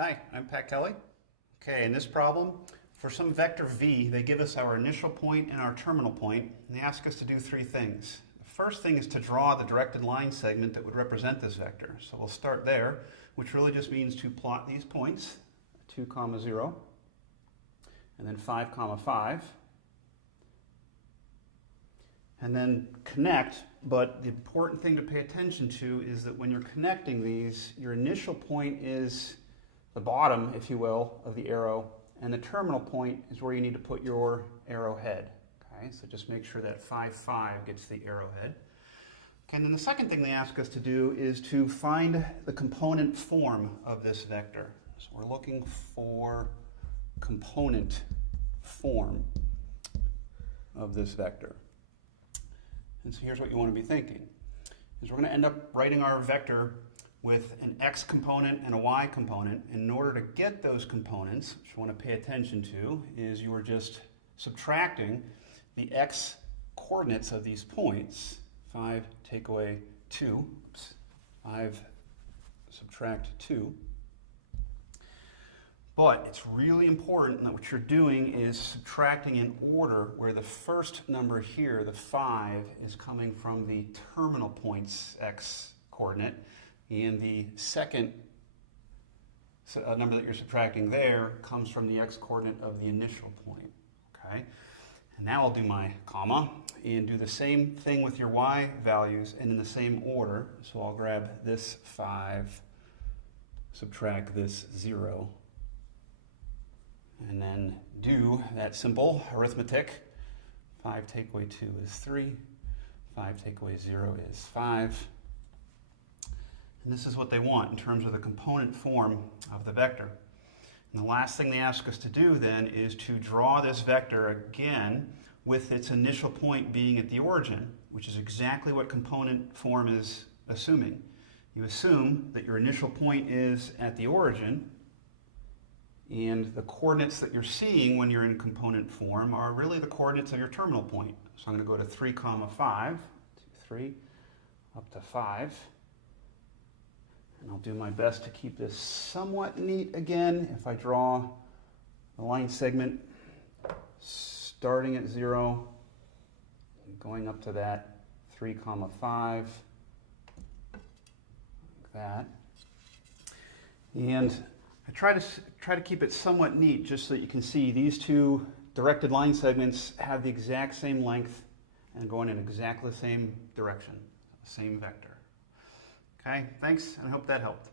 Hi, I'm Pat Kelly. Okay, in this problem, for some vector v, they give us our initial point and our terminal point, and they ask us to do three things. The first thing is to draw the directed line segment that would represent this vector. So we'll start there, which really just means to plot these points, 2, 0, and then 5, 5, and then connect. But the important thing to pay attention to is that when you're connecting these, your initial point is the bottom, if you will, of the arrow, and the terminal point is where you need to put your arrowhead. Okay, so just make sure that 5, 5 gets the arrowhead. Okay, and then the second thing they ask us to do is to find the component form of this vector. So we're looking for component form of this vector. And so here's what you want to be thinking, is we're going to end up writing our vector with an x component and a y component. And in order to get those components, which you want to pay attention to, is you are just subtracting the x coordinates of these points. 5 take away 2, 5 subtract 2. But it's really important that what you're doing is subtracting in order where the first number here, the 5, is coming from the terminal point's x coordinate, and the second number that you're subtracting there comes from the x coordinate of the initial point. Okay? And now I'll do my comma and do the same thing with your y values and in the same order. So I'll grab this 5, subtract this 0, and then do that simple arithmetic. 5 take away 2 is 3. 5 take away 0 is 5. And this is what they want in terms of the component form of the vector. And the last thing they ask us to do then is to draw this vector again with its initial point being at the origin, which is exactly what component form is assuming. You assume that your initial point is at the origin, and the coordinates that you're seeing when you're in component form are really the coordinates of your terminal point. So I'm going to go to 3, 5, 2, 3, up to 5. And I'll do my best to keep this somewhat neat again. If I draw the line segment starting at 0, going up to that 3, 5, like that. And I try to keep it somewhat neat just so that you can see these two directed line segments have the exact same length and going in exactly the same direction, the same vector. Okay, thanks, and I hope that helped.